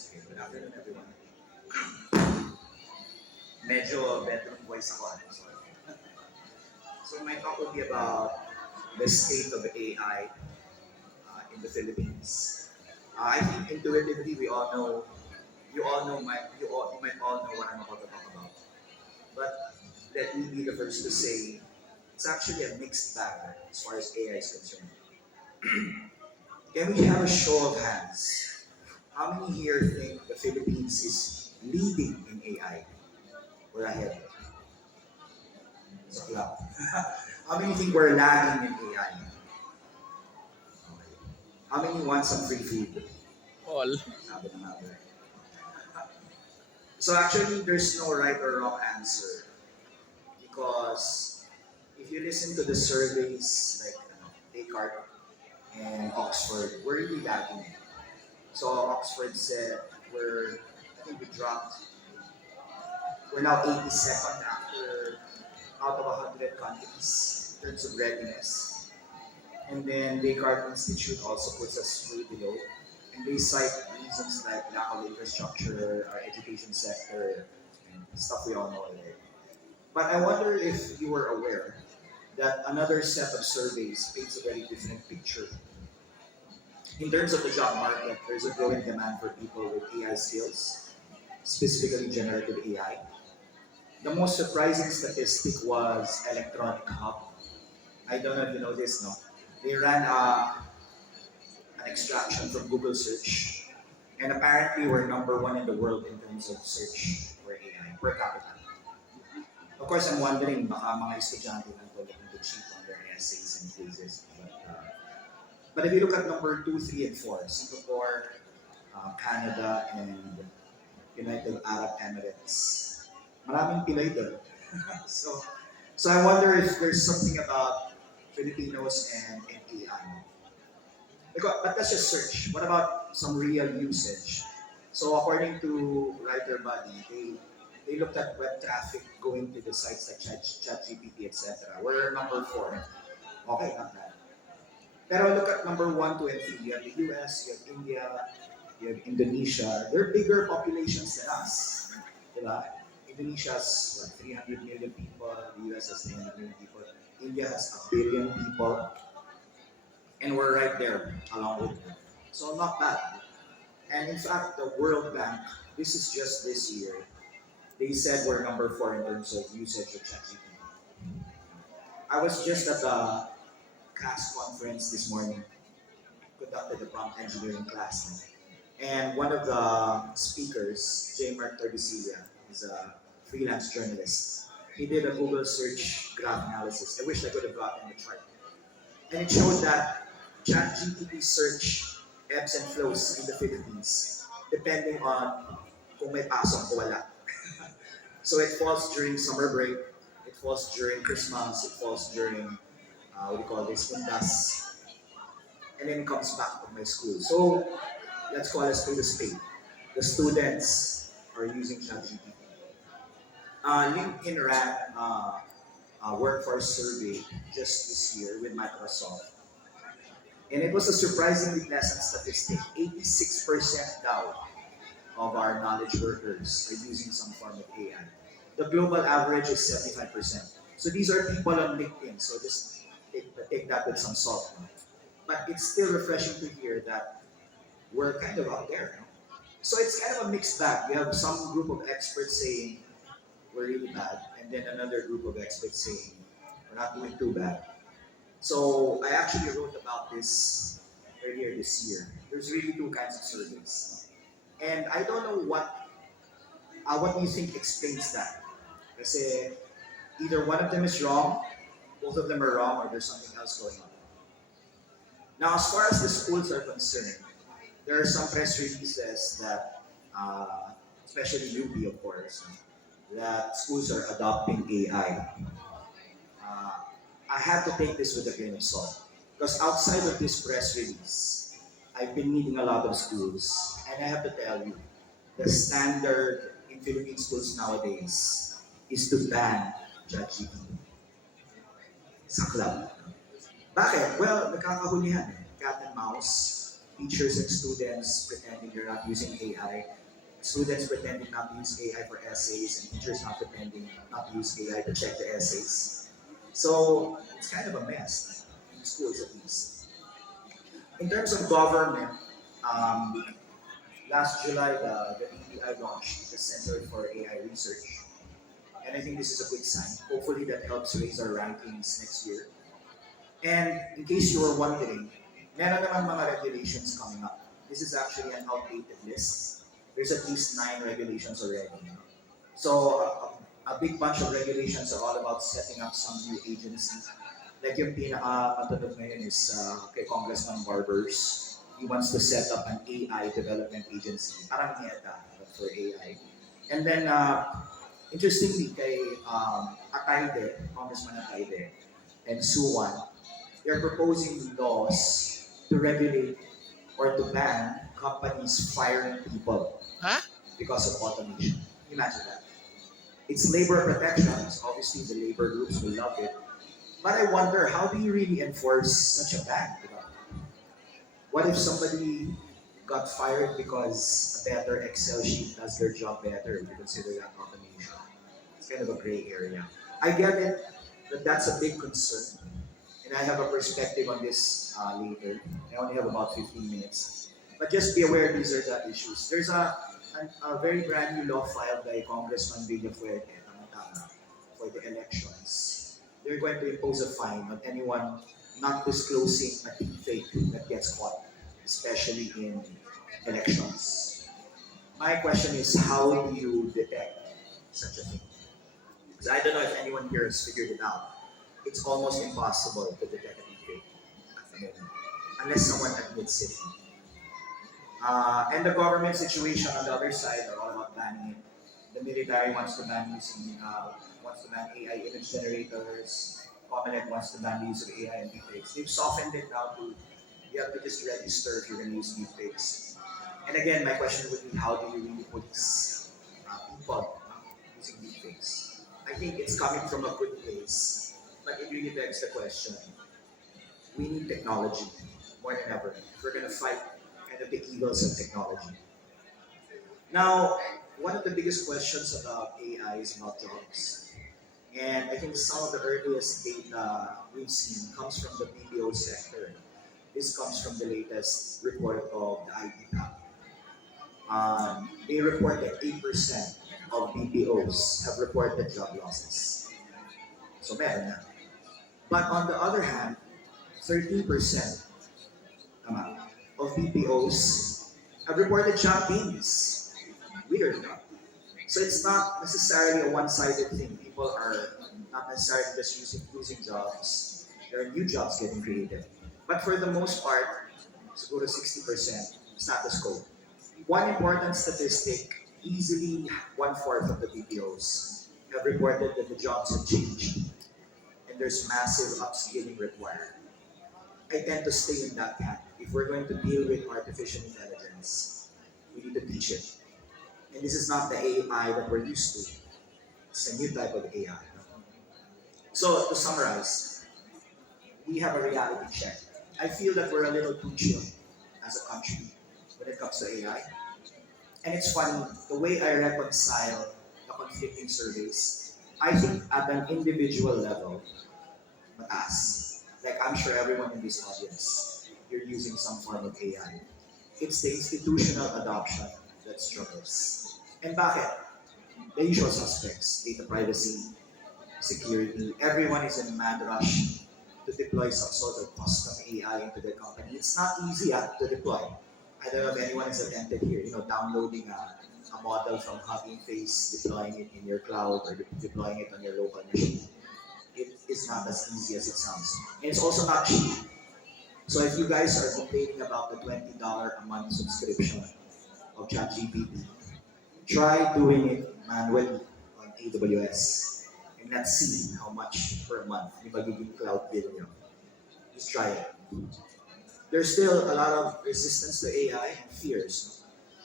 Okay, good afternoon, everyone. Medyo bedroom voice ako. Sorry. So my talk will be about the state of AI in the Philippines. I think intuitively we all know, you might all know what I'm about to talk about. But let me be the first to say, it's actually a mixed bag as far as AI is concerned. Can we have a show of hands? How many here think the Philippines is leading in AI? We're ahead. So clap. How many think we're lagging in AI? Okay. How many want some free food? All. Sabi na nga ba. So actually, there's no right or wrong answer because if you listen to the surveys like Descartes and Oxford, we're really lagging. So Oxford said I think we dropped, we're now 82nd after out of 100 countries in terms of readiness. And then Descartes Institute also puts us way below. And they cite reasons like lack of infrastructure, our education sector, and stuff we all know already. But I wonder if you were aware that another set of surveys paints a very different picture. In terms of the job market, there's a growing demand for people with AI skills, specifically generative AI. The most surprising statistic was Electronic Hub. I don't know if you know this, no? They ran an extraction from Google search, and apparently we're number one in the world in terms of search for AI per capita. Of course, I'm wondering, baka mga estudyante lang to looking to cheat on their essays and quizzes. But if you look at number 2, 3, and 4, Singapore, Canada, and United Arab Emirates, maraming Pinoy doon. so, so I wonder if there's something about Filipinos and AI. But that's just search. What about some real usage? So according to Writer Buddy, they looked at web traffic going to the sites like ChatGPT, etc. We're number 4. Okay, not bad. Pero look at number 1, 2, and 3. You have the US, you have India, you have Indonesia. They're bigger populations than us. Diba? Indonesia's what, 300 million people, the US has 300 million people, India has a billion people, and we're right there along with them. So not bad. And in fact, the World Bank, this is just this year, they said we're number 4 in terms of usage of ChatGPT. I was just at the CAS conference this morning, conducted a prompt engineering class. And one of the speakers, J. Mark Tordesillas, is a freelance journalist. He did a Google search graph analysis. I wish I could have gotten the chart. And it showed that ChatGPT search ebbs and flows in the Philippines depending on kung may pasok o wala. So it falls during summer break, it falls during Christmas, it falls during, what do you call this, Undas, and then it comes back to my school. So let's call it spade a spade. The students are using ChatGPT. LinkedIn ran a workforce survey just this year with Microsoft. And it was a surprisingly pleasant statistic. 86% now of our knowledge workers are using some form of AI. The global average is 75%. So these are people on LinkedIn, so just take that with some salt. No? But it's still refreshing to hear that we're kind of out there. No? So it's kind of a mixed bag. You have some group of experts saying we're really bad, and then another group of experts saying we're not doing too bad. So I actually wrote about this earlier this year. There's really two kinds of surveys. And I don't know what do you think explains that? Kasi either one of them is wrong, both of them are wrong, or there's something else going on. Now, as far as the schools are concerned, there are some press releases that, especially UP, of course, that schools are adopting AI. Uh, I have to take this with a grain of salt. Because outside of this press release, I've been meeting a lot of schools, and I have to tell you, the standard in Philippine schools nowadays is to ban ChatGPT sa club. Bakit? Well, nagkakahulihan eh. Cat and mouse. teachers and students pretending you're not using AI, students pretending not to use AI for essays, and teachers not pretending not to use AI to check the essays. So it's kind of a mess in schools at least. In terms of government, um, last July the BPI launched the Center for AI Research, and I think this is a good sign. Hopefully that helps raise our rankings next year. And in case you were wondering, meron namang mga regulations coming up. This is actually an outdated list. There's at least 9 regulations already. So a big bunch of regulations are all about setting up some new agencies. Like yung pinaka-matulog ngayon is kay Congressman Barbers. He wants to set up an AI development agency, parang NETA, but for AI. And then, interestingly, kay Ataide, Congressman Ataide, and Suwan, they're proposing laws to regulate or to ban companies firing people Huh? because of automation. Imagine that. It's labor protections. Obviously, the labor groups will love it. But I wonder, how do you really enforce such a ban? Diba? What if somebody got fired because a better Excel sheet does their job better? You consider that automation. It's kind of a gray area. I get it that that's a big concern, and I have a perspective on this later. I only have about 15 minutes. But just be aware these are the issues. There's a very brand new law filed by Congressman Villafuerte for the elections. They're going to impose a fine on anyone not disclosing a deepfake that gets caught, especially in elections. My question is, how do you detect such a thing? Because I don't know if anyone here has figured it out. It's almost impossible to detect a deepfake at the moment, unless someone admits it. And the government situation on the other side are all about banning it. The military wants to ban wants to ban AI image generators. Comelec wants to ban the use of AI and deepfakes. They've softened it now to you have to just register if you're going to use deepfakes. And again, my question would be, how do you really police people using deepfakes? I think it's coming from a good place, but it really begs the question: we need technology more than ever. If we're going to fight kind of the evils of technology. Now, one of the biggest questions about AI is about jobs. And I think some of the earliest data we've seen comes from the BPO sector. This comes from the latest report of the IT Hub. They report that 8% of BPOs have reported job losses. So meron na. But on the other hand, 13% of BPOs have reported job gains. Weird, no? So it's not necessarily a one-sided thing. People are not necessarily just losing jobs. There are new jobs getting created. But for the most part, siguro 60% status quo. One important statistic, easily one-fourth of the BPOs have reported that the jobs have changed and there's massive upskilling required. I tend to stay in that camp. If we're going to deal with artificial intelligence, we need to teach it. And this is not the AI that we're used to. It's a new type of AI. So to summarize, we have a reality check. I feel that we're a little too chill as a country when it comes to AI. And it's funny, the way I reconcile the conflicting surveys, I think at an individual level, mataas. Like I'm sure everyone in this audience, you're using some form of AI. It's the institutional adoption that struggles. And bakit? The usual suspects, data privacy, security, everyone is in a mad rush to deploy some sort of custom AI into their company. It's not easy to deploy. I don't know if anyone has attempted here, downloading a model from Hugging Face, deploying it in your cloud, or deploying it on your local machine. It is not as easy as it sounds. And it's also not cheap. So if you guys are complaining about the $20 a month subscription of ChatGPT, try doing it manually on AWS. And let's see how much per month yung magiging cloud bill nyo. Just try it. There's still a lot of resistance to AI and fears.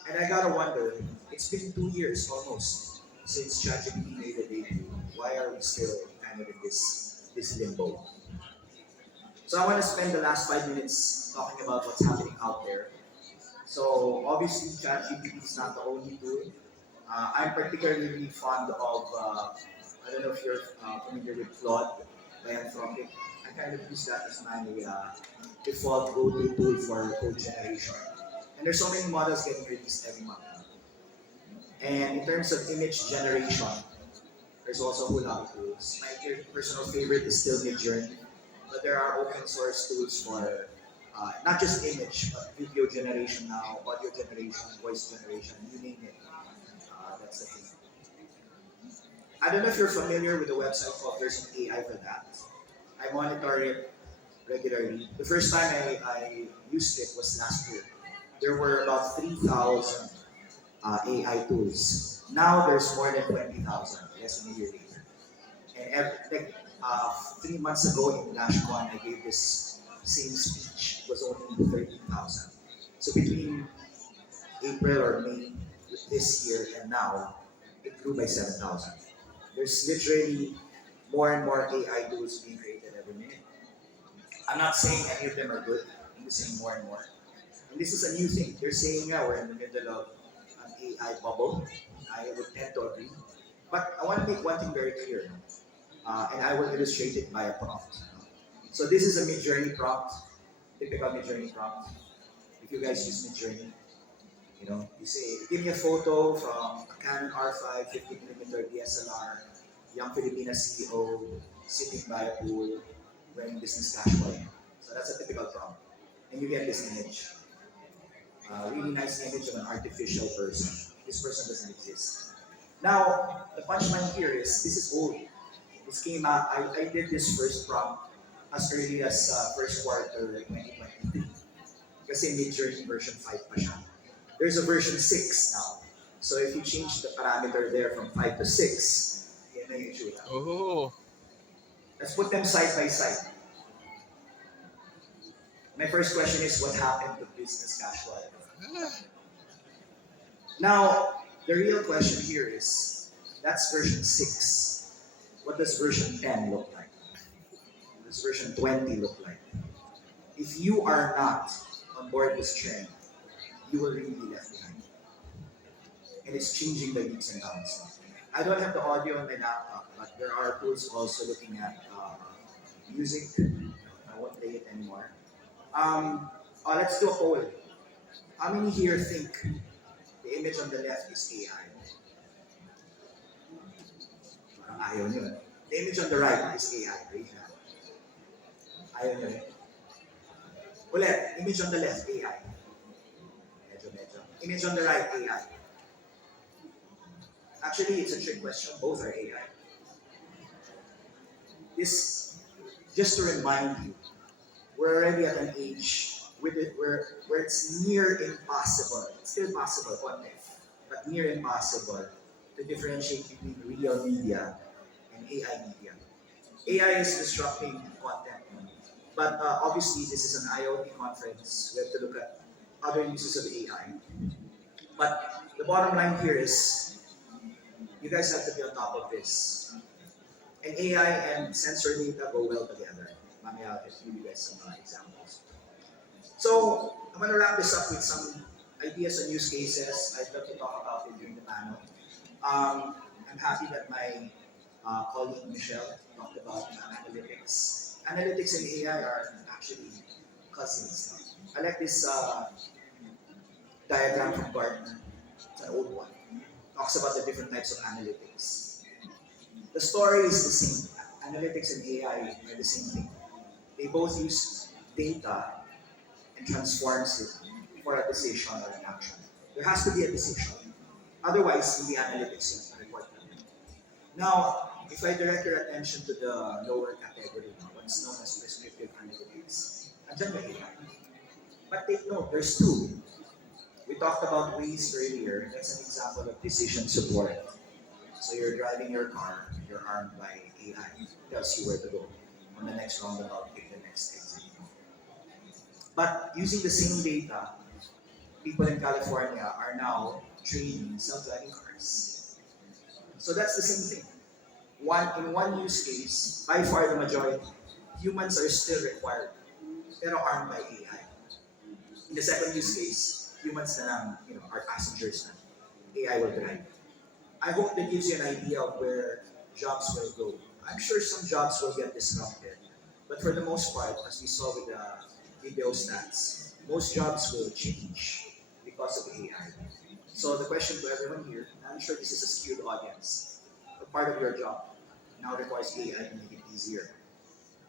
And I gotta wonder, it's been 2 years almost since ChatGPT made a debut. Why are we still kind of in this limbo? So I want to spend the last 5 minutes talking about what's happening out there. So obviously, ChatGPT is not the only tool. I'm particularly fond of, I don't know if you're familiar with Claude by Anthropic. I kind of use that as my default go-to tool for code generation. And there's so many models getting released every month. And in terms of image generation, there's also a whole lot of tools. My personal favorite is still Midjourney, but there are open source tools for not just image, but video generation now, audio generation, voice generation, you name it. That's the thing. I don't know if you're familiar with the website called There's an AI for that. I monitor it regularly. The first time I used it was last year. There were about 3,000 AI tools. Now there's more than 20,000, less than a year later. And like, 3 months ago in NashCon, I gave this same speech. It was only 13,000. So between April or May this year and now, it grew by 7,000. There's literally more and more AI tools being created every minute. I'm not saying any of them are good. I'm just saying more and more. And this is a new thing. They're saying now we're in the middle of an AI bubble. I would tend to agree. But I want to make one thing very clear, and I will illustrate it by a prompt. So this is a mid-journey prompt, typical mid-journey prompt. If you guys use mid-journey, you say, give me a photo from a Canon R5 50mm DSLR, young Filipina CEO, sitting by a pool, wearing business casual. So that's a typical prompt. And you get this image. Really nice image of an artificial person. This person doesn't exist. Now, the punchline here is, this is old. This came out, I did this first prompt as early as first quarter 2023. Kasi mid-journey version 5 pa siya. There's a version 6 now. So if you change the parameter there from 5 to 6, yan na yung itsura. Oh. Let's put them side by side. My first question is, what happened to business casual? Now, the real question here is, that's version 6. What does version 10 look like? What does version 20 look like? If you are not on board this trend, you will really be left behind. And it's changing the leaps and bounds. I don't have the audio on my laptop, but there are tools also looking at music. I won't play it anymore. Let's do a poll. How many here think the image on the left is AI? Parang ayaw nyo. The image on the right is AI. Raise your hand. Ayaw nyo. Ulit, image on the left, AI. Medyo. Image on the right, AI. Actually, it's a trick question. Both are AI. This, just to remind you, we're already at an age where it's near impossible. It's still possible, but near impossible to differentiate between real media and AI media. AI is disrupting content, but obviously this is an IoT conference. We have to look at other uses of AI. But the bottom line here is, you guys have to be on top of this. And AI and sensor data go well together. Mamaya I'll give you guys some examples. So I'm going to wrap this up with some ideas and use cases. I'd love to talk about it during the panel. I'm happy that my colleague Michelle talked about analytics. Analytics and AI are actually cousins. I like this diagram from Gartner. It's an old one. Talks about the different types of analytics. The story is the same. Analytics and AI are the same thing. They both use data and transforms it for a decision or an action. There has to be a decision. Otherwise, in the analytics report. Now, if I direct your attention to the lower category, what's known as prescriptive analytics, andyan may AI. But take note, there's two. We talked about Waze earlier. That's an example of decision support. So you're driving your car, you're armed by AI. It tells you where to go. On the next roundabout, pick the next exit. But using the same data, people in California are now training self-driving cars. So that's the same thing. In one use case, by far the majority, humans are still required, pero armed by AI. In the second use case, humans na lang, our passengers na. AI will drive. I hope that gives you an idea of where jobs will go. I'm sure some jobs will get disrupted, but for the most part, as we saw with the video stats, most jobs will change because of AI. So the question to everyone here, I'm sure this is a skewed audience, but part of your job now requires AI to make it easier.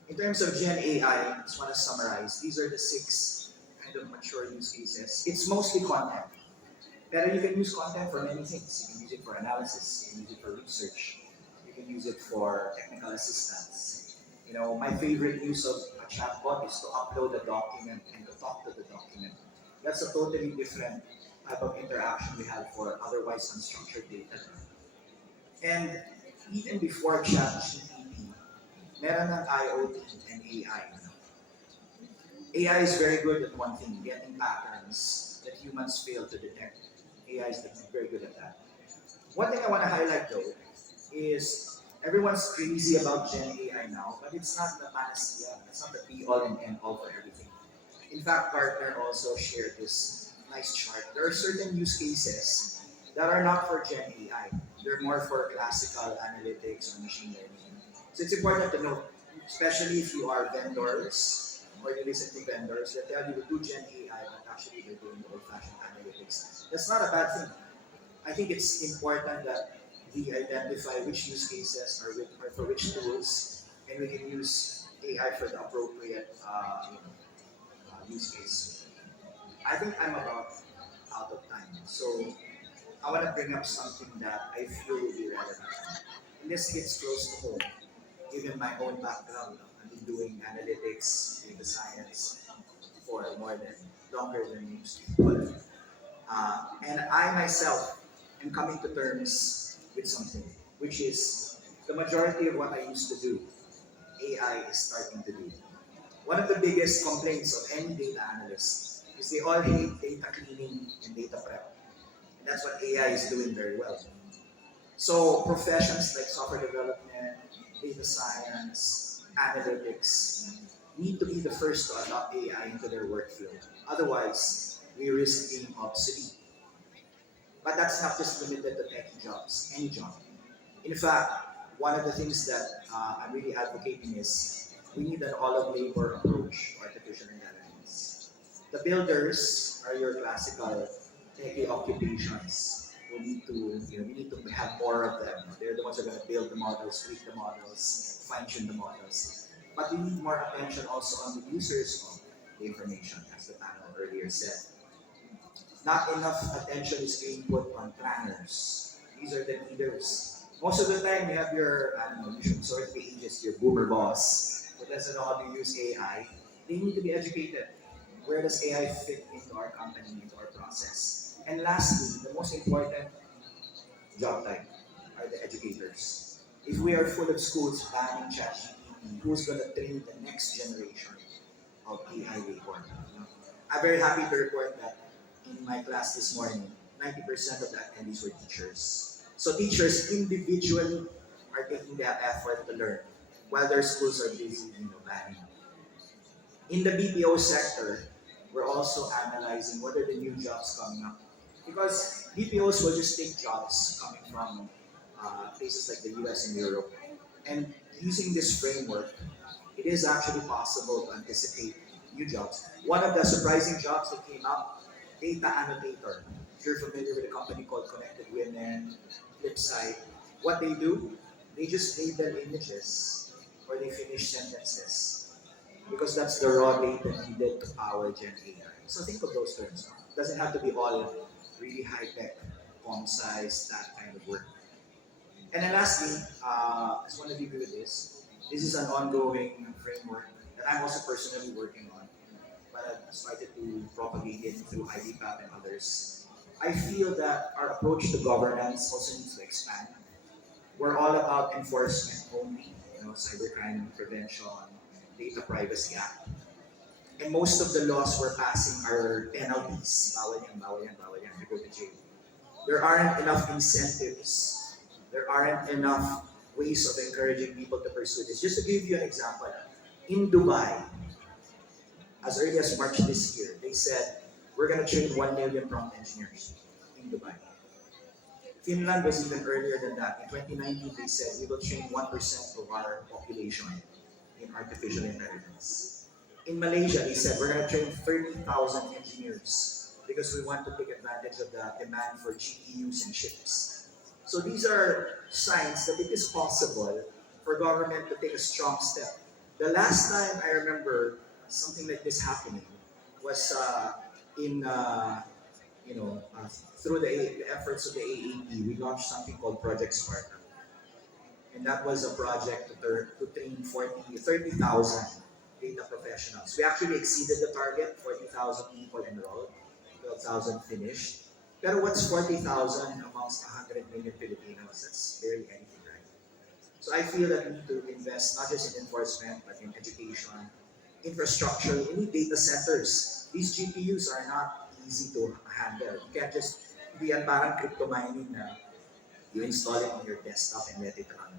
In terms of Gen AI, I just want to summarize. These are the six kind of mature use cases. It's mostly content. But you can use content for many things. You can use it for analysis. You can use it for research. You can use it for technical assistance. My favorite use of a chatbot is to upload a document and to talk to the document. That's a totally different type of interaction we have for otherwise unstructured data. And even before ChatGPT, meron ng IoT and AI. AI is very good at one thing, getting patterns that humans fail to detect. AI is very good at that. One thing I want to highlight though is everyone's crazy about Gen AI now, but it's not the panacea. It's not the be all and end all for everything. In fact, Partner also shared this nice chart. There are certain use cases that are not for Gen AI. They're more for classical analytics or machine learning. So it's important to note, especially if you are vendors or you listen to vendors that tell you to do Gen AI, but actually they're doing old-fashioned analytics. That's not a bad thing. I think it's important that we identify which use cases are for which tools, and we can use AI for the appropriate use case. I think I'm about out of time, so I want to bring up something that I feel will be relevant. And this hits close to home, given my own background. I've been doing analytics, data science for longer than most people. And I myself am coming to terms with something, which is the majority of what I used to do, AI is starting to do. One of the biggest complaints of any data analyst is they all hate data cleaning and data prep. And that's what AI is doing very well. So professions like software development, data science, analytics need to be the first to adopt AI into their workflow. Otherwise, we risk being obsolete. But that's not just limited to tech jobs, any job. In fact, one of the things that I'm really advocating is we need an all-of-labor approach to artificial intelligence. The builders are your classical techie occupations. We need to have more of them. They're the ones who are going to build the models, tweak the models, fine-tune the models. But we need more attention also on the users of the information, as the panel earlier said. Not enough attention is being put on planners. These are the leaders. Most of the time, you have your, I don't know, you should sort the ages, your boomer boss who doesn't know how to use AI. They need to be educated. Where does AI fit into our company, into our process? And lastly, the most important job type are the educators. If we are full of schools banning ChatGPT, who's going to train the next generation of AI labor? I'm very happy to report that in my class this morning, 90% of the attendees were teachers. So teachers individually are taking the effort to learn while their schools are busy, banning. In the BPO sector, we're also analyzing what are the new jobs coming up. Because BPOs will just take jobs coming from places like the US and Europe. And using this framework, it is actually possible to anticipate new jobs. One of the surprising jobs that came up, data annotator. If you're familiar with a company called Connected Women, Flipside, what they do, they just label images or they finish sentences because that's the raw data needed to power Gen AI. So think of those terms. It doesn't have to be all really high tech, com size, that kind of work. And then lastly, I just want to leave you with this. This is an ongoing framework that I'm also personally working on, but I've started to propagate it through IDPAP and others. I feel that our approach to governance also needs to expand. We're all about enforcement only, cybercrime prevention, data privacy act. And most of the laws we're passing are penalties. Bawal yan, bawal yan, bawal yan. You go to jail. There aren't enough incentives. There aren't enough ways of encouraging people to pursue this. Just to give you an example, in Dubai, as early as March this year, they said we're going to train 1 million prompt engineers in Dubai. Finland was even earlier than that. In 2019, they said we will train 1% of our population in artificial intelligence. In Malaysia, they said we're going to train 30,000 engineers because we want to take advantage of the demand for GPUs and chips. So these are signs that it is possible for government to take a strong step. The last time I remember something like this happening was in through the efforts of the AAP, we launched something called Project Spark, and that was a project to train 30,000 data professionals. We actually exceeded the target, 40,000 people enrolled, 12,000 finished. Pero what's 40,000 amongst 100 million Filipinos? That's barely anything, right? So I feel that we need to invest not just in enforcement, but in education, infrastructure. We need data centers. These GPUs are not easy to handle. You can't just be a parang crypto mining na you install it on your desktop and let it run.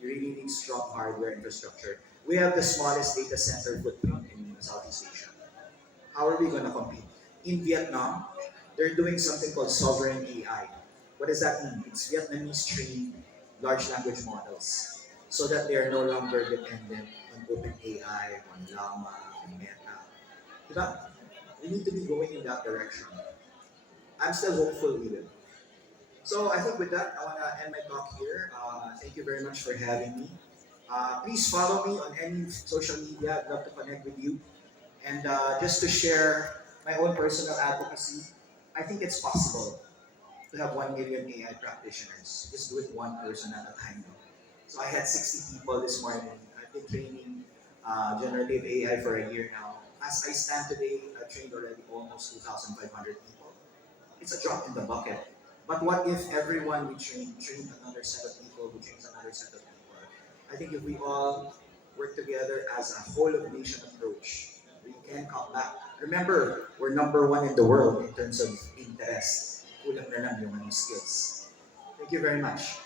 You really need strong hardware infrastructure. We have the smallest data center footprint in Southeast Asia. How are we going to compete? In Vietnam, they're doing something called sovereign AI. What does that mean? It's Vietnamese trained large language models so that they are no longer dependent on OpenAI, on Llama, on Meta. Diba? We need to be going in that direction. I'm still hopeful we will. So I think with that, I want to end my talk here. Thank you very much for having me. Please follow me on any social media. I'd love to connect with you. And just to share my own personal advocacy, I think it's possible to have 1 million AI practitioners. Just do it one person at a time. So I had 60 people this morning. I've been training generative AI for a year now. As I stand today, I've trained already almost 2,500 people. It's a drop in the bucket. But what if everyone we train another set of people who trains another set of people? I think if we all work together as a whole of nation approach, we can come back. Remember, we're number one in the world in terms of interest. Kulang na lang yung skills. Thank you very much.